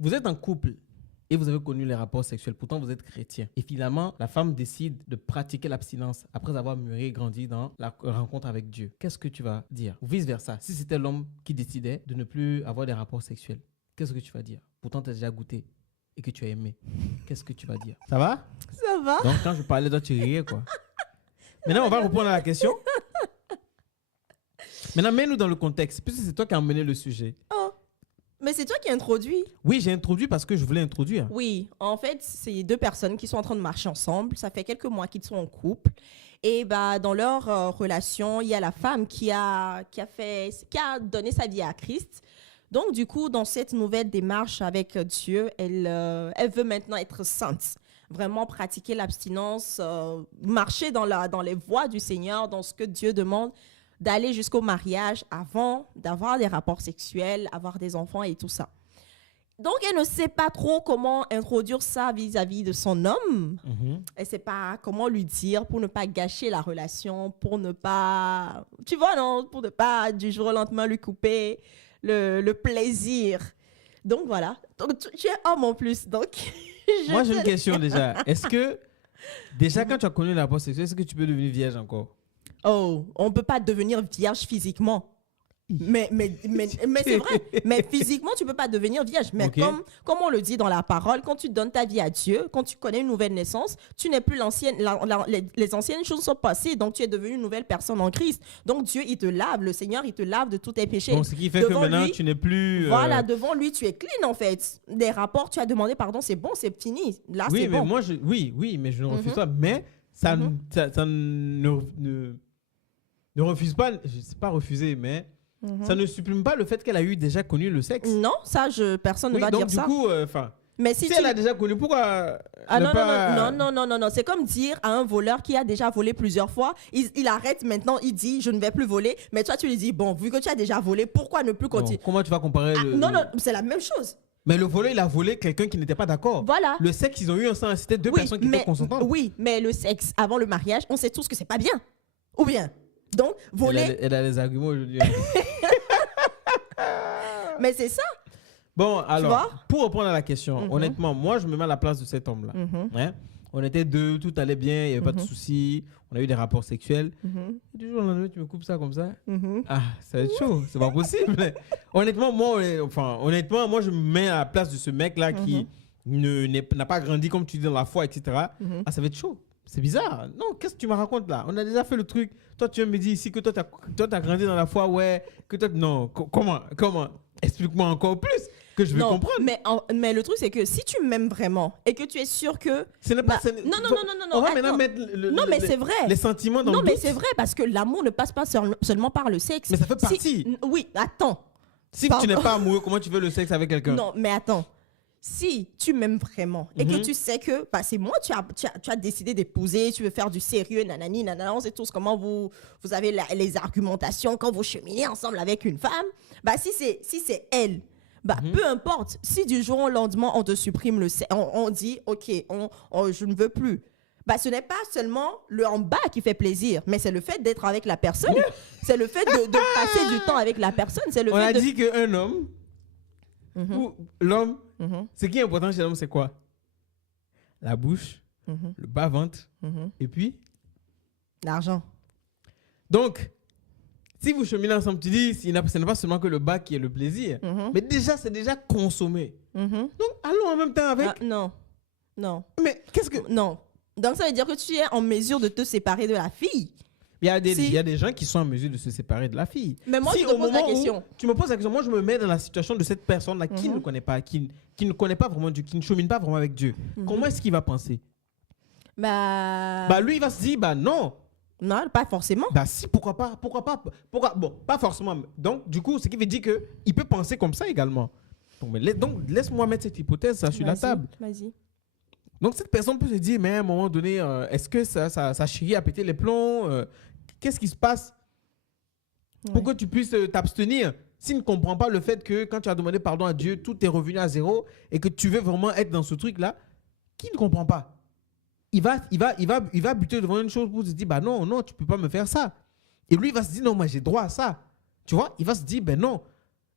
vous êtes en couple et vous avez connu les rapports sexuels, pourtant vous êtes chrétien. Et finalement, la femme décide de pratiquer l'abstinence après avoir mûri et grandi dans la rencontre avec Dieu. Qu'est-ce que tu vas dire? Ou vice-versa, si c'était l'homme qui décidait de ne plus avoir des rapports sexuels, qu'est-ce que tu vas dire? Pourtant, tu as déjà goûté et que tu as aimé. Qu'est-ce que tu vas dire? Ça va? Ça va? Donc, quand je parlais, toi, tu riais, quoi. Maintenant, on va répondre à la question. Maintenant, mets-nous dans le contexte, puisque c'est toi qui as emmené le sujet. Oh, mais c'est toi qui as introduit. Oui, j'ai introduit parce que je voulais introduire. Oui, en fait, c'est deux personnes qui sont en train de marcher ensemble. Ça fait quelques mois qu'ils sont en couple. Et bah, dans leur relation, il y a la femme qui a donné sa vie à Christ. Donc, du coup, dans cette nouvelle démarche avec Dieu, elle veut maintenant être sainte. Vraiment pratiquer l'abstinence, marcher dans les voies du Seigneur, dans ce que Dieu demande, d'aller jusqu'au mariage avant d'avoir des rapports sexuels, avoir des enfants et tout ça. Donc, elle ne sait pas trop comment introduire ça vis-à-vis de son homme. Elle ne sait pas comment lui dire pour ne pas gâcher la relation, pour ne pas, tu vois, non, pour ne pas du jour au lendemain lui couper le plaisir. Donc, voilà. Donc, tu es homme en plus, donc... Moi, j'ai une question déjà. Est-ce que, déjà, quand tu as connu la rapport sexuel, est-ce que tu peux devenir vierge encore? Oh, on ne peut pas devenir vierge physiquement. Mais c'est vrai. Mais physiquement, tu ne peux pas devenir vierge. Mais Okay. comme on le dit dans la parole, quand tu donnes ta vie à Dieu, quand tu connais une nouvelle naissance, tu n'es plus l'ancienne. Les anciennes choses sont passées, donc tu es devenu une nouvelle personne en Christ. Donc Dieu, il te lave. Le Seigneur, il te lave de tous tes péchés. Donc, ce qui fait Devant que maintenant, lui, tu n'es plus... Voilà, devant lui, tu es clean en fait. Des rapports, tu as demandé pardon, c'est bon, c'est fini. Là, Oui, c'est mais bon. moi, oui, mais je ne refuse pas. Mais ça, ça ne refuse pas... Je ne sais pas refuser, mais... Ça ne supprime pas le fait qu'elle a eu déjà connu le sexe. Non, ça, personne ne va donc, dire ça. du coup, Mais si elle a déjà connu, pourquoi non. C'est comme dire à un voleur qui a déjà volé plusieurs fois, il arrête maintenant, il dit, je ne vais plus voler. Mais toi, tu lui dis, bon, vu que tu as déjà volé, pourquoi ne plus continuer? Non, comment tu vas comparer Non, c'est la même chose. Mais le voleur, il a volé quelqu'un qui n'était pas d'accord. Voilà. Le sexe, ils ont eu ensemble, c'était deux personnes qui étaient consentantes. Oui, mais le sexe avant le mariage, on sait tous que c'est pas bien. Ou bien? Donc, voler... Elle a les arguments aujourd'hui. Mais c'est ça. Bon, alors, pour répondre à la question, honnêtement, moi, je me mets à la place de cet homme-là. Hein? On était deux, tout allait bien, il n'y avait pas de soucis, on a eu des rapports sexuels. Du jour au lendemain, tu me coupes ça comme ça. Ah, ça va être chaud, c'est pas possible. Honnêtement, moi, je me mets à la place de ce mec-là qui n'a pas grandi, comme tu dis, dans la foi, etc. Ah, ça va être chaud. C'est bizarre. Non, qu'est-ce que tu me racontes là? On a déjà fait le truc. Toi, tu me dis ici que toi, tu as grandi dans la foi, ouais. Que toi, non. Comment? Explique-moi encore plus que je veux comprendre. Mais le truc, c'est que si tu m'aimes vraiment et que tu es sûr que... Ce n'est pas... Non. On va maintenant mettre mais c'est vrai. Les sentiments dans le doute. Non, mais c'est vrai parce que l'amour ne passe pas seulement par le sexe. Mais ça fait partie. Oui, attends. Si tu n'es pas amoureux, comment tu veux le sexe avec quelqu'un? Non, mais attends. Si tu m'aimes vraiment et que tu sais que c'est moi, tu as décidé d'épouser, tu veux faire du sérieux, nanani, nanana, on sait tous comment vous avez les argumentations quand vous cheminez ensemble avec une femme. Si c'est elle, peu importe. Si du jour au lendemain, on te supprime le sexe, on dit, OK, je ne veux plus. Ce n'est pas seulement le en bas qui fait plaisir, mais c'est le fait d'être avec la personne. C'est le fait de passer du temps avec la personne. On a dit qu'un homme, ou l'homme, ce qui est important chez l'homme, c'est quoi? La bouche, le bas-ventre, et puis l'argent. Donc, si vous cheminez ensemble, tu dis, ce n'est pas seulement que le bas qui est le plaisir, mais déjà, c'est déjà consommé. Donc, allons en même temps avec... Non. Mais qu'est-ce que... Non. Donc, ça veut dire que tu es en mesure de te séparer de la fille. Il y a des gens qui sont en mesure de se séparer de la fille. Mais moi, je te pose la question. Tu me poses la question. Moi, je me mets dans la situation de cette personne-là qui ne connaît pas, qui ne connaît pas vraiment Dieu, qui ne chemine pas vraiment avec Dieu. Comment est-ce qu'il va penser? Lui, il va se dire, non. Non, pas forcément. Si, pourquoi pas? Bon, pas forcément. Donc, du coup, ce qui veut dire qu'il peut penser comme ça également. Donc, laisse-moi mettre cette hypothèse sur la table. Vas-y. Donc, cette personne peut se dire, mais à un moment donné, est-ce que sa chérie a pété les plombs? Qu'est-ce qui se passe pour que tu puisses t'abstenir? S'il ne comprend pas le fait que quand tu as demandé pardon à Dieu, tout est revenu à zéro et que tu veux vraiment être dans ce truc-là, qui ne comprend pas? Il va buter devant une chose pour se dire, non, tu ne peux pas me faire ça. Et lui, il va se dire, non, moi, j'ai droit à ça. Tu vois? Il va se dire, non.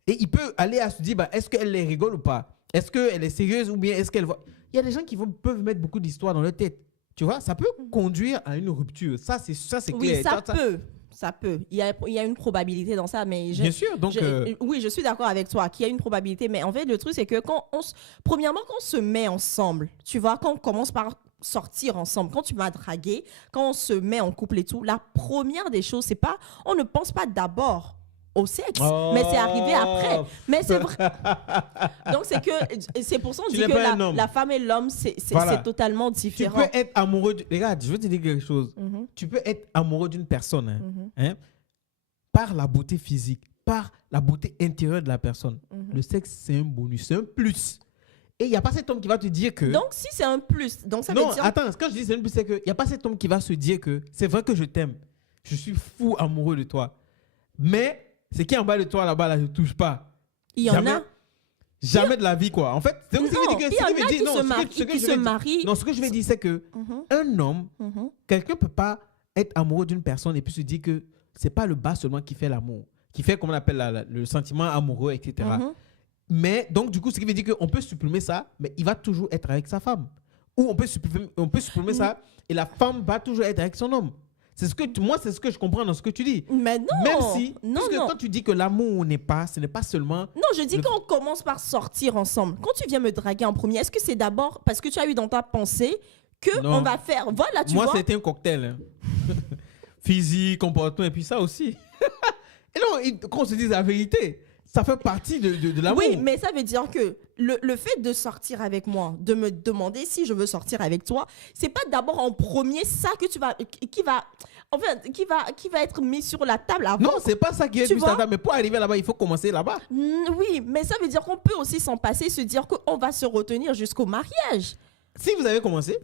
Et il peut aller à se dire, est-ce qu'elle les rigole ou pas? Est-ce qu'elle est sérieuse ou bien est-ce qu'elle va... Il y a des gens qui peuvent mettre beaucoup d'histoires dans leur tête. Tu vois, ça peut conduire à une rupture. Ça, c'est clair. Oui, ça peut. Il y a une probabilité dans ça, mais bien sûr. Donc, oui, je suis d'accord avec toi qu'il y a une probabilité, mais en fait, le truc, c'est que premièrement, quand on se met ensemble, tu vois, quand on commence par sortir ensemble, quand tu m'as dragué, quand on se met en couple et tout, la première des choses, c'est pas, on ne pense pas d'abord au sexe, mais c'est arrivé après. Mais c'est vrai. Donc c'est pour ça qu'on dit que la femme et l'homme, c'est totalement différent. Tu peux être amoureux regarde, je veux te dire quelque chose. Tu peux être amoureux d'une personne par la beauté physique, par la beauté intérieure de la personne. Le sexe, c'est un bonus, c'est un plus. Et il n'y a pas cet homme qui va te dire que... Donc, si c'est un plus, donc ça veut dire... Non, attends, ce que je dis, c'est un plus, c'est qu'il n'y a pas cet homme qui va se dire que c'est vrai que je t'aime. Je suis fou amoureux de toi. Mais... ce qui est en bas de toi, là-bas, là, je ne touche pas. Il y en a. Jamais de la vie, quoi. En fait, c'est il y en a qui se marient. Non, ce que je vais dire, c'est que un homme, quelqu'un ne peut pas être amoureux d'une personne et puis se dire que ce n'est pas le bas seulement qui fait l'amour, qui fait, comme on appelle, le sentiment amoureux, etc. Mais, donc, du coup, ce qui veut dire qu'on peut supprimer ça, mais il va toujours être avec sa femme. Ou on peut supprimer ça et la femme va toujours être avec son homme. C'est ce que je comprends dans ce que tu dis. Mais non. Même si, quand tu dis que l'amour ce n'est pas seulement... Non, je dis qu'on commence par sortir ensemble. Quand tu viens me draguer en premier, est-ce que c'est d'abord parce que tu as eu dans ta pensée qu'on va faire... Voilà, tu vois. Moi, c'était un cocktail. Physique, comportement, et puis ça aussi. Et non, qu'on se dise la vérité. Ça fait partie de l'amour. Oui, mais ça veut dire que le fait de sortir avec moi, de me demander si je veux sortir avec toi, c'est pas d'abord en premier ça que qui va être mis sur la table avant. Non, c'est pas ça qui est mis sur la table. Mais pour arriver là-bas, il faut commencer là-bas. Oui, mais ça veut dire qu'on peut aussi s'en passer, se dire qu'on va se retenir jusqu'au mariage. Si vous avez commencé.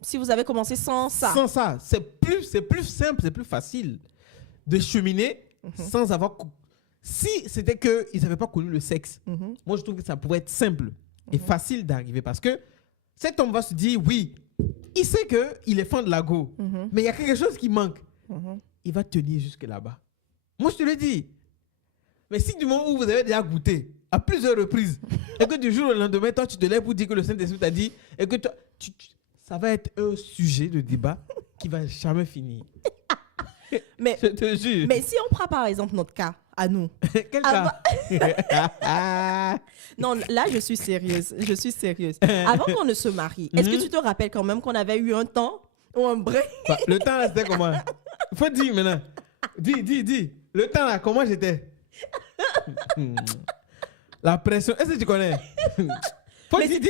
Si vous avez commencé sans ça. Sans ça, c'est plus simple, c'est plus facile de cheminer sans avoir... Si c'était qu'ils n'avaient pas connu le sexe, moi je trouve que ça pourrait être simple et facile d'arriver parce que cet homme va se dire oui, il sait qu'il est fan de la go, mais il y a quelque chose qui manque. Il va tenir jusque là-bas. Moi je te le dis. Mais si du moment où vous avez déjà goûté à plusieurs reprises et que du jour au lendemain, toi tu te lèves pour dire que le Saint-Esprit t'a dit et que toi, ça va être un sujet de débat qui va jamais finir. Mais, je te jure. Mais si on prend par exemple notre cas, à nous. Quel cas? Non, là, je suis sérieuse. Avant qu'on ne se marie, est-ce que tu te rappelles quand même qu'on avait eu un temps ou un break? Le temps, là, c'était comment? Faut dire maintenant. Dis. Le temps, là, comment j'étais? La pression. Est-ce que tu connais?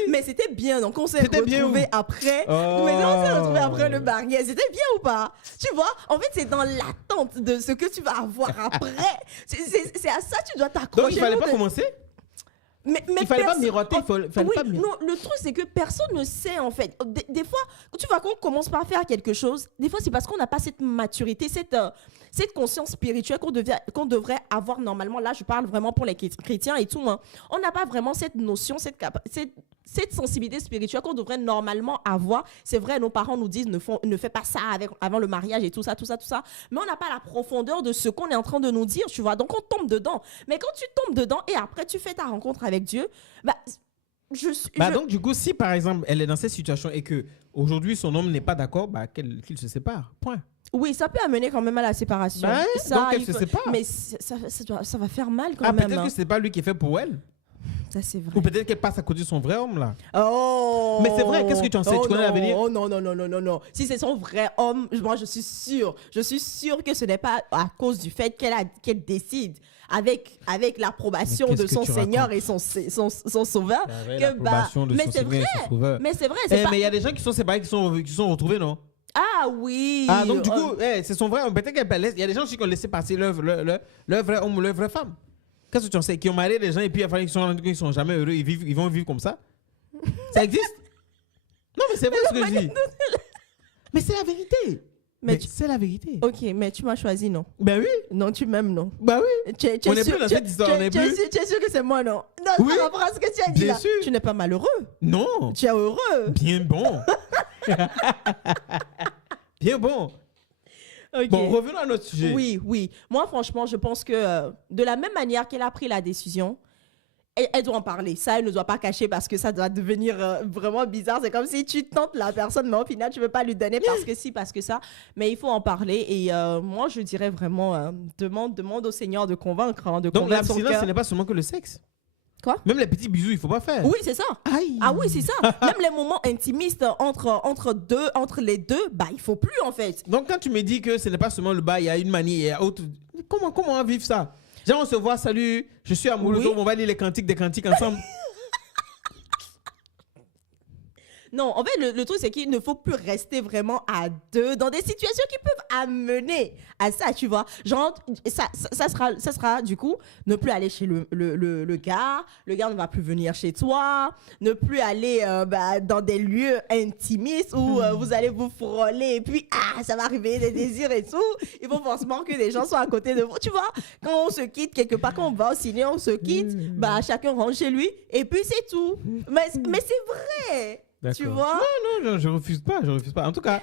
Mais c'était bien, donc on s'est retrouvés après. Mais on s'est retrouvés après le mariage. C'était bien ou pas? Tu vois, en fait, c'est dans l'attente de ce que tu vas avoir après. C'est à ça que tu dois t'accrocher. Donc, il fallait pas commencer? Mais il fallait pas miroiter. Non, le truc, c'est que personne ne sait, en fait. Des fois, tu vois, quand on commence par faire quelque chose, des fois, c'est parce qu'on n'a pas cette maturité, cette conscience spirituelle qu'on devrait avoir normalement. Là, je parle vraiment pour les chrétiens et tout. Hein. On n'a pas vraiment cette notion, cette sensibilité spirituelle qu'on devrait normalement avoir. C'est vrai, nos parents nous disent ne fais pas ça avant le mariage et tout ça. Mais on n'a pas la profondeur de ce qu'on est en train de nous dire, tu vois. Donc, on tombe dedans. Mais quand tu tombes dedans et après, tu fais ta rencontre avec Dieu, donc, du coup, si par exemple, elle est dans cette situation et que aujourd'hui son homme n'est pas d'accord, qu'il se sépare. Point. Oui, ça peut amener quand même à la séparation. Donc, elle se sépare. Mais ça va faire mal quand même. Peut-être que c'est pas lui qui est fait pour elle. Ça, c'est vrai. Ou peut-être qu'elle passe à côté de son vrai homme, là. Oh! Mais c'est vrai, qu'est-ce que tu en sais? Tu connais l'avenir? Oh non. Si c'est son vrai homme, moi, je suis sûre que ce n'est pas à cause du fait qu'elle décide avec l'approbation de son Seigneur et son Sauveur. Mais c'est vrai. Mais il y a des gens qui sont séparés, qui sont retrouvés, non? Ah oui. Donc du coup, c'est son vrai homme. Peut-être qu'elle laisse. Il y a des gens aussi qui ont laissé passer leur vrai homme ou leur vraie femme. Qu'est-ce que tu en sais? Qui ont marié des gens et puis ils sont jamais heureux, ils vont vivre comme ça? Ça existe? Non, mais c'est vrai ce que je dis. Mais c'est la vérité. Mais c'est la vérité. Ok, mais tu m'as choisi, non? Ben oui. Non, tu m'aimes, non? Ben oui. On n'est plus dans cette histoire, on n'est plus. Tu es sûr que c'est moi, non? Non, oui. Par rapport à ce que tu as dit là. Sûr. Tu n'es pas malheureux? Non. Tu es heureux? Bien bon. Bien bon. Okay. Bon, revenons à notre sujet. Oui. Moi, franchement, je pense que de la même manière qu'elle a pris la décision, elle doit en parler. Ça, elle ne doit pas cacher parce que ça doit devenir vraiment bizarre. C'est comme si tu tentes la personne, mais au final, tu ne veux pas lui donner parce que si, parce que ça. Mais il faut en parler. Et moi, je dirais vraiment, demande au Seigneur de convaincre. Hein, donc, l'abstinence, ce n'est pas seulement que le sexe. Quoi? Même les petits bisous, il ne faut pas faire. Oui, c'est ça. Aïe. Ah oui, c'est ça. Même les moments intimistes entre les deux, bah, il ne faut plus, en fait. Donc, quand tu me dis que ce n'est pas seulement le bas, il y a une manie, il y a autre... Comment on va vivre ça? Genre, on se voit, salut, je suis amoureux, donc on va lire les cantiques des cantiques ensemble. Non, en fait, le truc, c'est qu'il ne faut plus rester vraiment à deux dans des situations qui peuvent amener à ça, tu vois. Genre, ça sera du coup, ne plus aller chez le gars ne va plus venir chez toi, ne plus aller dans des lieux intimistes où vous allez vous frôler et puis, ça va arriver des désirs et tout. Il faut forcément que les gens soient à côté de vous, tu vois. Quand on se quitte quelque part, quand on va au ciné, on se quitte, chacun rentre chez lui et puis c'est tout. Mais c'est vrai. D'accord. Tu vois? Non, je refuse pas. En tout cas,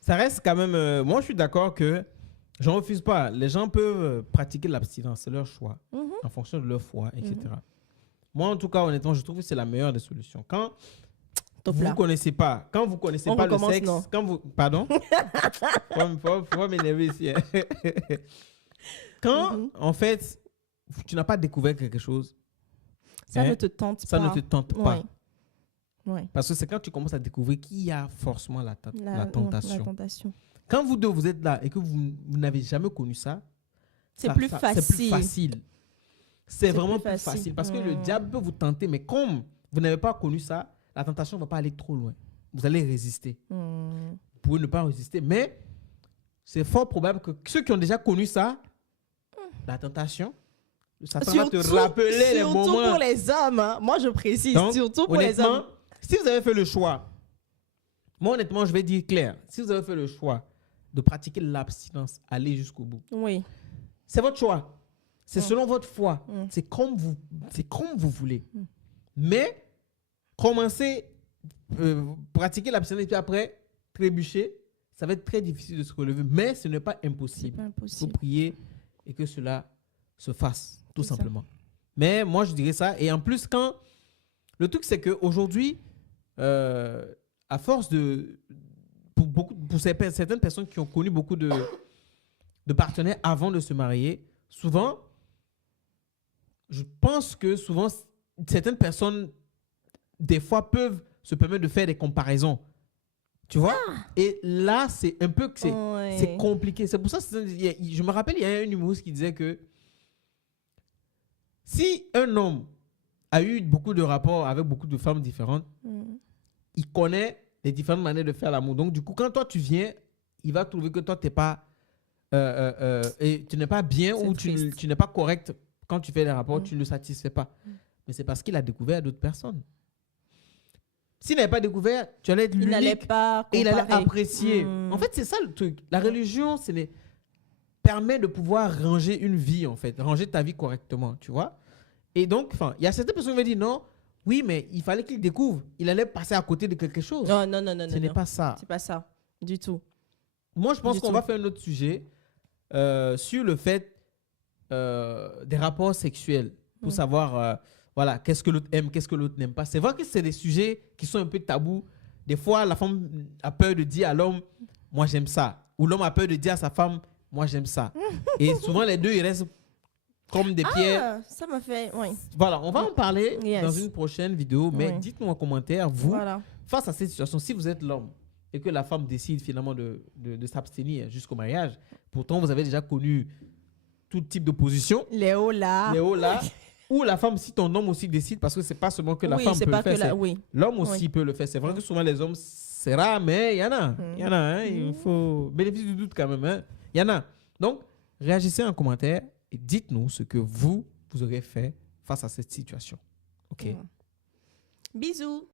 ça reste quand même... moi, je suis d'accord que je ne refuse pas. Les gens peuvent pratiquer l'abstinence, c'est leur choix, en fonction de leur foi, etc. Moi, en tout cas, honnêtement, je trouve que c'est la meilleure des solutions. Quand vous ne connaissez pas, le sexe... Pardon? Faut m'énerver ici. Quand, en fait, tu n'as pas découvert quelque chose, ça ne te tente pas. Ouais. Parce que c'est quand tu commences à découvrir qu'il y a forcément la tentation. Quand vous deux, vous êtes là et que vous n'avez jamais connu ça, c'est plus facile. C'est vraiment plus facile. Parce que le diable peut vous tenter, mais comme vous n'avez pas connu ça, la tentation ne va pas aller trop loin. Vous allez résister. Vous pouvez ne pas résister, mais c'est fort probable que ceux qui ont déjà connu ça, la tentation, ça va te rappeler les moments. Surtout pour les hommes. Hein. Moi, je précise. Donc, surtout pour les hommes. Si vous avez fait le choix, moi honnêtement, je vais dire clair, si vous avez fait le choix de pratiquer l'abstinence, allez jusqu'au bout. Oui. C'est votre choix. C'est selon votre foi. C'est comme vous voulez. Mais commencer, pratiquer l'abstinence et puis après, trébucher, ça va être très difficile de se relever. Mais ce n'est pas impossible. Il faut prier et que cela se fasse, tout simplement. Mais moi, je dirais ça. Et en plus, le truc, c'est qu'aujourd'hui, à force pour certaines personnes qui ont connu beaucoup de partenaires avant de se marier, souvent, je pense que souvent, certaines personnes, des fois, peuvent se permettre de faire des comparaisons. Tu vois? Et là, c'est un peu c'est compliqué. C'est pour ça, je me rappelle, il y a un humoriste qui disait que si un homme a eu beaucoup de rapports avec beaucoup de femmes différentes, il connaît les différentes manières de faire l'amour. Donc, du coup, quand toi, tu viens, il va trouver que toi, tu n'es pas, et tu n'es pas bien ou tu n'es pas correct quand tu fais les rapports, tu ne le satisfais pas. Mais c'est parce qu'il a découvert d'autres personnes. S'il n'avait pas découvert, tu allais être l'unique. Il n'allait pas comparer. Et il allait apprécier. En fait, c'est ça le truc. La religion, permet de pouvoir ranger une vie, en fait. Ranger ta vie correctement, tu vois. Et donc, il y a certaines personnes qui me disent non, oui, mais il fallait qu'il découvre. Il allait passer à côté de quelque chose. Non. Ce n'est pas ça. C'est pas ça, du tout. Moi, je pense qu'on va faire un autre sujet sur le fait des rapports sexuels pour savoir, voilà, qu'est-ce que l'autre aime, qu'est-ce que l'autre n'aime pas. C'est vrai que c'est des sujets qui sont un peu tabous. Des fois, la femme a peur de dire à l'homme, moi j'aime ça. Ou l'homme a peur de dire à sa femme, moi j'aime ça. Et souvent, les deux, ils restent comme des pierres. Ça m'a fait, oui. Voilà, on va en parler dans une prochaine vidéo, mais dites-nous en commentaire, vous, face à cette situation, si vous êtes l'homme et que la femme décide finalement de s'abstenir jusqu'au mariage, pourtant vous avez déjà connu tout type d'opposition. Léo là. Ou la femme, si ton homme aussi décide, parce que c'est pas seulement que la femme peut le faire, l'homme aussi peut le faire. C'est vrai que souvent les hommes, c'est rare, mais il y en a. Il y en a, hein, il faut bénéfice du doute quand même. Hein. Il y en a. Donc, réagissez en commentaire et dites-nous ce que vous aurez fait face à cette situation. OK? Bisous.